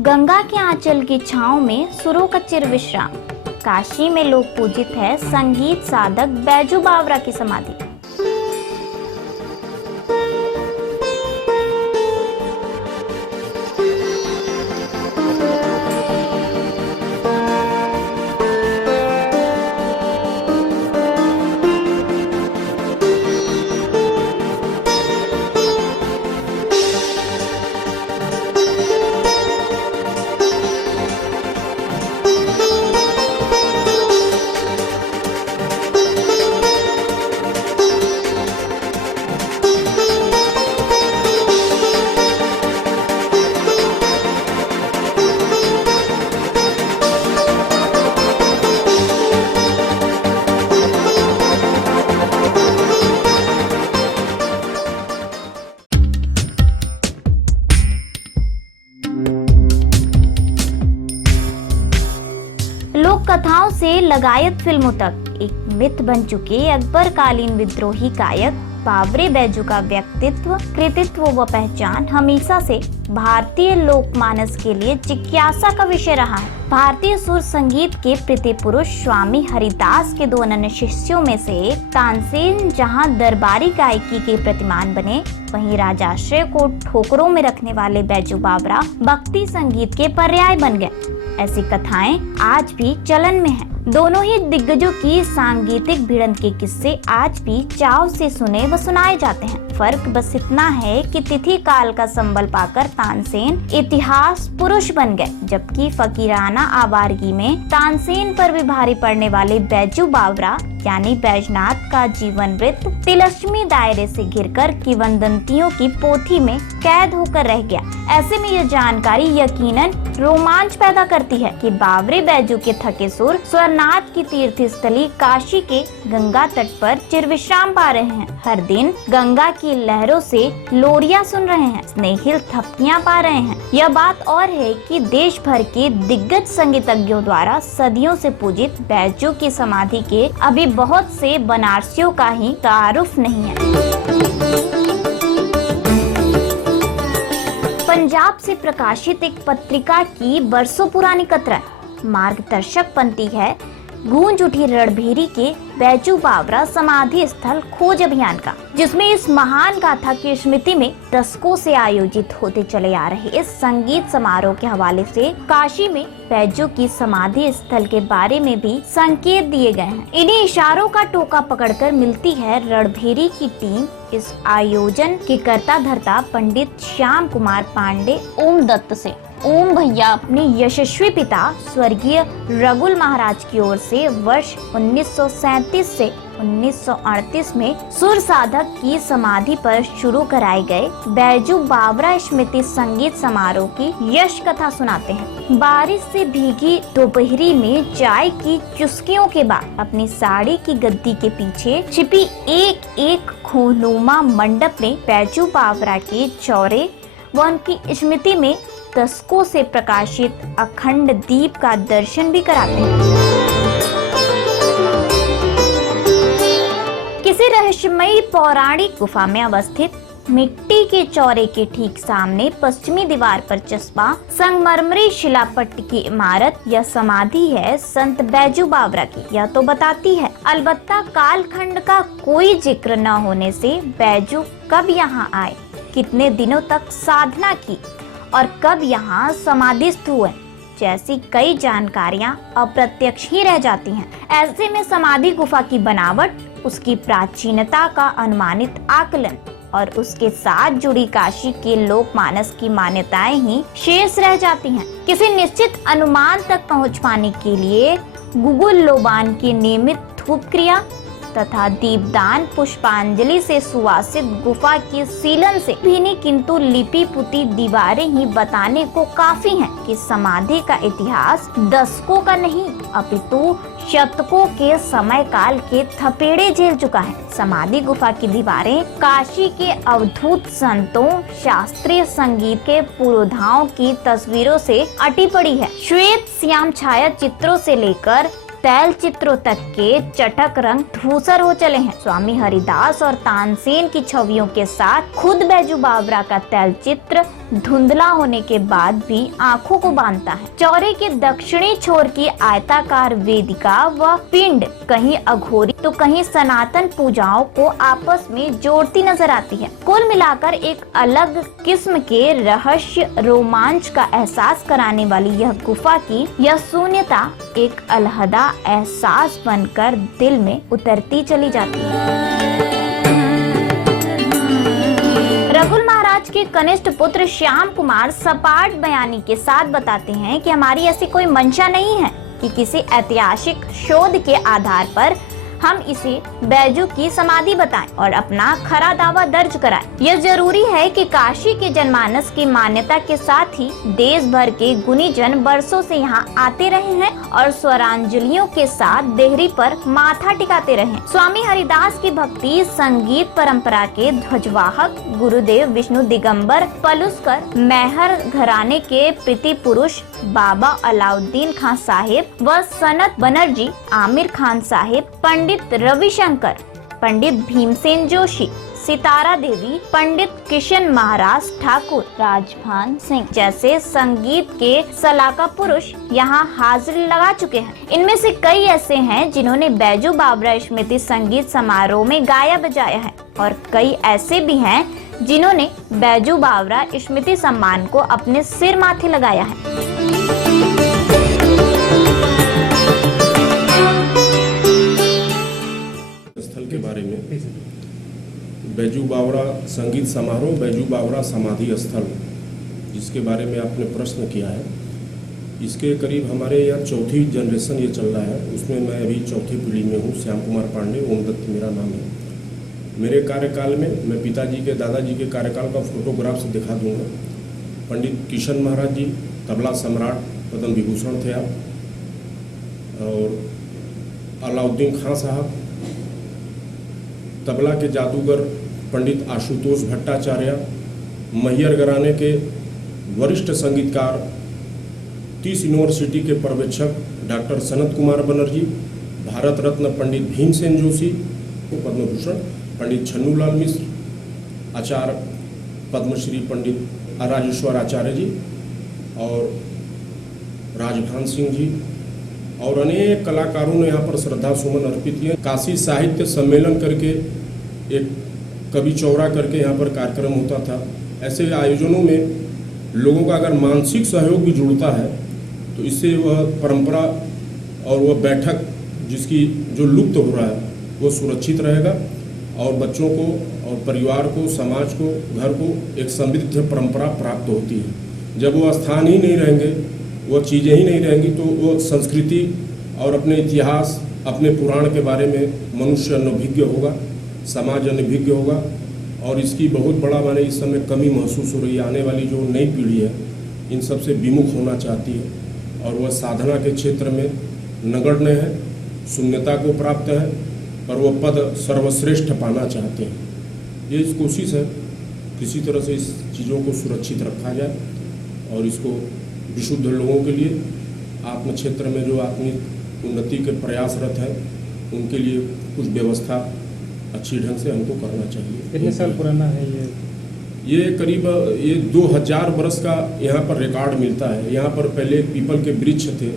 गंगा के आंचल की छांव में सुरों का चिर विश्राम। काशी में लोक पूजित है संगीत साधक बैजू बावरा की समाधि। लोक कथाओं से लगायत फिल्मों तक एक मिथ बन चुके अकबरकालीन विद्रोही गायक बावरे बैजू का व्यक्तित्व, कृतित्व व पहचान हमेशा से भारतीय लोकमानस के लिए जिज्ञासा का विषय रहा है। भारतीय सुर संगीत के प्रीति पुरुष स्वामी हरिदास के 2 अनन्य शिष्यों में से एक तानसेन जहां दरबारी गायकी के प्रतिमान बने, वहीं राजाश्रय को ठोकरों में रखने वाले बैजू बावरा भक्ति संगीत के पर्याय बन गए। ऐसी कथाएं आज भी चलन में हैं। दोनों ही दिग्गजों की सांगीतिक भिड़ंत के किस्से आज भी चाव से सुने व सुनाए जाते हैं। फर्क बस इतना है कि तिथि काल का संबल पाकर तानसेन इतिहास पुरुष बन गए, जबकि फकीराना आवारगी में तानसेन पर भी भारी पड़ने वाले बैजू बावरा यानी बैजनाथ का जीवन वृत्त तिलस्मी दायरे से घिरकर किंवदंतियों की पोथी में कैद होकर रह गया। ऐसे में यह जानकारी यकीनन रोमांच पैदा करती है कि बावरे बैजू के थके सुर स्वरनाथ की तीर्थ स्थली काशी के गंगा तट पर चिरविश्राम पा रहे हैं। हर दिन गंगा की लहरों से लोरियां सुन रहे हैं, स्नेहिल थपकियां पा रहे हैं। यह बात और है कि देश भर के दिग्गज संगीतज्ञों द्वारा सदियों से पूजित बैजू की समाधि के अभी बहुत से बनारसियों का ही तारुफ नहीं है। पंजाब से प्रकाशित एक पत्रिका की बरसों पुरानी कतरन मार्गदर्शक पंक्ति है, गूंज उठी रणभेरी के बैजू बावरा समाधि स्थल खोज अभियान का, जिसमें इस महान गाथा की स्मृति में दशकों से आयोजित होते चले आ रहे इस संगीत समारोह के हवाले से काशी में बैजू की समाधि स्थल के बारे में भी संकेत दिए गए हैं। इन्हीं इशारों का टोका पकड़कर मिलती है रणभेरी की टीम इस आयोजन के कर्ता धर्ता पंडित श्याम कुमार पांडे ओम दत्त से। ओम भैया अपने यशस्वी पिता स्वर्गीय रघुल महाराज की ओर से वर्ष 1937 से 1938 में सुर साधक की समाधि पर शुरू कराए गए बैजू बावरा स्मृति संगीत समारोह की यश कथा सुनाते हैं। बारिश से भीगी दोपहरी में चाय की चुस्कियों के बाद अपनी साड़ी की गद्दी के पीछे छिपी एक एक खूनुमा मंडप में बैजू बावरा के चौरे व उनकी स्मृति में दशकों से प्रकाशित अखंड दीप का दर्शन भी कराते हैं। किसी रहस्यमयी पौराणिक गुफा में अवस्थित मिट्टी के चौरे के ठीक सामने पश्चिमी दीवार पर चस्पा संगमरमरी शिलापट्ट की इमारत या समाधि है संत बैजू बावरा की। यह तो बताती है, अलबत्ता कालखंड का कोई जिक्र न होने से बैजू कब यहाँ आए, कितने दिनों तक साधना की और कब यहाँ समाधिस्थ हुए जैसी कई जानकारियाँ अप्रत्यक्ष ही रह जाती हैं। ऐसे में समाधि गुफा की बनावट, उसकी प्राचीनता का अनुमानित आकलन और उसके साथ जुड़ी काशी के लोकमानस की मान्यताएं ही शेष रह जाती हैं। किसी निश्चित अनुमान तक पहुंच पाने के लिए गुगुल लोबान की नियमित धूप क्रिया तथा दीपदान पुष्पांजलि से सुवासित गुफा की सीलन से भीनी किंतु लिपि पुती दीवारें ही बताने को काफी हैं कि समाधि का इतिहास दशकों का नहीं अपितु शतकों के समय काल के थपेड़े झेल चुका है। समाधि गुफा की दीवारें काशी के अवधूत संतों, शास्त्रीय संगीत के पुरोधाओं की तस्वीरों से अटी पड़ी है। श्वेत श्याम छाया चित्रों से लेकर तैल चित्रों तक के चटक रंग धूसर हो चले हैं। स्वामी हरिदास और तानसेन की छवियों के साथ खुद बैजू बावरा का तैल चित्र धुंधला होने के बाद भी आंखों को बांधता है। चौरे के दक्षिणी छोर की आयताकार वेदिका व पिंड कहीं अघोरी तो कहीं सनातन पूजाओं को आपस में जोड़ती नजर आती है। कुल मिलाकर एक अलग किस्म के रहस्य रोमांच का एहसास कराने वाली यह गुफा की यह शून्यता एक अलहदा एहसास बनकर दिल में उतरती चली जाती है। रघुल महाराज के कनिष्ठ पुत्र श्याम कुमार सपाट बयानी के साथ बताते हैं कि हमारी ऐसी कोई मंशा नहीं है कि किसी ऐतिहासिक शोध के आधार पर हम इसे बैजू की समाधि बताएं और अपना खरा दावा दर्ज कराएं। यह जरूरी है कि काशी के जनमानस की मान्यता के साथ ही देश भर के गुणी जन बरसों से यहाँ आते रहे हैं और स्वरांजलियों के साथ देहरी पर माथा टिकाते रहे। स्वामी हरिदास की भक्ति संगीत परंपरा के ध्वजवाहक गुरुदेव विष्णु दिगंबर पलुस्कर मैहर घराने के प्रीति पुरुष बाबा अलाउद्दीन खान साहिब व सनत बनर्जी आमिर खान साहिब, पंडित रविशंकर, पंडित भीमसेन जोशी, सितारा देवी, पंडित किशन महाराज ठाकुर, राजभान सिंह जैसे संगीत के सलाका पुरुष यहाँ हाजिरी लगा चुके हैं। इनमें से कई ऐसे हैं जिन्होंने बैजू बावरा स्मृति संगीत समारोह में गाया बजाया है और कई ऐसे भी हैं जिन्होंने बैजू बावरा स्मृति सम्मान को अपने सिर माथे लगाया है। स्थल के बारे में बैजू बावरा संगीत समारोह, बैजू बावरा समाधि स्थल, जिसके बारे में आपने प्रश्न किया है, इसके करीब हमारे यहाँ चौथी जनरेशन ये चल रहा है। उसमें मैं अभी चौथी पीढ़ी में हूँ। श्याम कुमार पांडे, ओम दत्त मेरा नाम है। मेरे कार्यकाल में मैं पिताजी के दादाजी के कार्यकाल का फोटोग्राफ से दिखा दूंगा। पंडित किशन महाराज जी तबला सम्राट पद्म विभूषण थे आप, और अलाउद्दीन खान साहब तबला के जादूगर पंडित आशुतोष भट्टाचार्य, मैहर घराने के वरिष्ठ संगीतकार 30 यूनिवर्सिटी के पर्यवेक्षक डॉक्टर सनत कुमार बनर्जी, भारत रत्न पंडित भीमसेन जोशी को पद्म भूषण, पंडित छन्नूलाल मिश्र, आचार्य पद्मश्री पंडित राजेश्वर आचार्य जी और राजभान सिंह जी और अनेक कलाकारों ने यहाँ पर श्रद्धा सुमन अर्पित किए। काशी साहित्य सम्मेलन करके एक कवि चौरा करके यहाँ पर कार्यक्रम होता था। ऐसे आयोजनों में लोगों का अगर मानसिक सहयोग भी जुड़ता है तो इससे वह परंपरा और वह बैठक जिसकी जो लुप्त हो रहा है वो सुरक्षित रहेगा और बच्चों को और परिवार को, समाज को, घर को एक समृद्ध परंपरा प्राप्त होती है। जब वो स्थान ही नहीं रहेंगे, वो चीज़ें ही नहीं रहेंगी, तो वो संस्कृति और अपने इतिहास, अपने पुराण के बारे में मनुष्य अनभिज्ञ होगा, समाज अनभिज्ञ होगा और इसकी बहुत बड़ा माने इस समय कमी महसूस हो रही है। आने वाली जो नई पीढ़ी है इन सब से विमुख होना चाहती है और वह साधना के क्षेत्र में नगण्य है, शून्यता को प्राप्त है, पर वो पद सर्वश्रेष्ठ पाना चाहते हैं। ये इस कोशिश है किसी तरह से इस चीज़ों को सुरक्षित रखा जाए और इसको विशुद्ध लोगों के लिए आत्म क्षेत्र में जो आत्मिक उन्नति के प्रयासरत है उनके लिए कुछ व्यवस्था अच्छी ढंग से हमको करना चाहिए। कितने साल पुराना है ये करीब 2000 वर्ष का यहाँ पर रिकॉर्ड मिलता है। यहाँ पर पहले एक पीपल के वृक्ष थे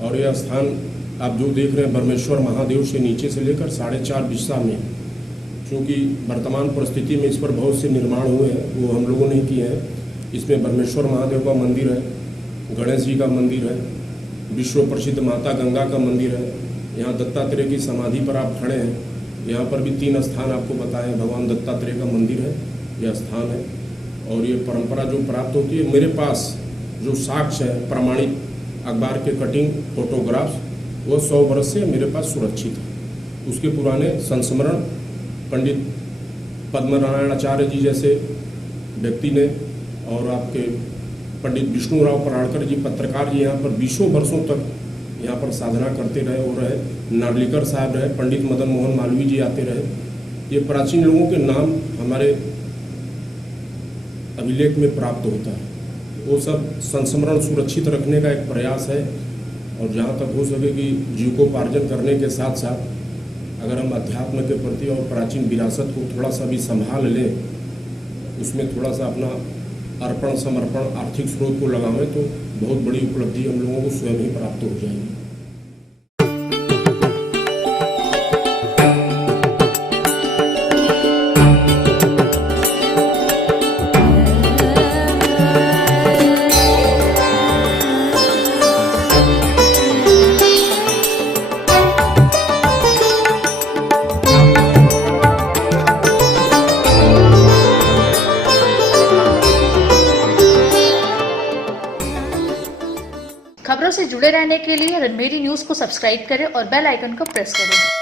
और यह स्थान आप जो देख रहे हैं ब्रह्मेश्वर महादेव से नीचे से लेकर 4.5 दिशा में, क्योंकि वर्तमान परिस्थिति में इस पर बहुत से निर्माण हुए हैं, वो हम लोगों ने किए हैं। इसमें ब्रह्मेश्वर महादेव का मंदिर है, गणेश जी का मंदिर है, विश्व प्रसिद्ध माता गंगा का मंदिर है। यहाँ दत्तात्रेय की समाधि पर आप खड़े हैं, यहाँ पर भी 3 स्थान आपको बताएं। भगवान दत्तात्रेय का मंदिर है, यह स्थान है और ये परंपरा जो प्राप्त होती है। मेरे पास जो साक्ष्य है, प्रमाणित अखबार के कटिंग फोटोग्राफ्स, वो 100 वर्ष से मेरे पास सुरक्षित है। उसके पुराने संस्मरण पंडित पद्मनारायण आचार्य जी जैसे व्यक्ति ने और आपके पंडित विष्णुराव पराड़कर जी पत्रकार जी यहाँ पर 20 वर्षों तक यहाँ पर साधना करते रहे और रहे। नार्लिकर साहब रहे, पंडित मदन मोहन मालवीय जी आते रहे। ये प्राचीन लोगों के नाम हमारे अभिलेख में प्राप्त होता है। वो सब संस्मरण सुरक्षित रखने का एक प्रयास है और जहाँ तक हो सके कि जीविकोपार्जन करने के साथ साथ अगर हम अध्यात्म के प्रति और प्राचीन विरासत को थोड़ा सा भी संभाल लें, उसमें थोड़ा सा अपना अर्पण समर्पण आर्थिक स्रोत को लगावें तो बहुत बड़ी उपलब्धि हम लोगों को स्वयं ही प्राप्त हो जाएगी। खबरों से जुड़े रहने के लिए रणबीरी न्यूज़ को सब्सक्राइब करें और बेल आइकन को प्रेस करें।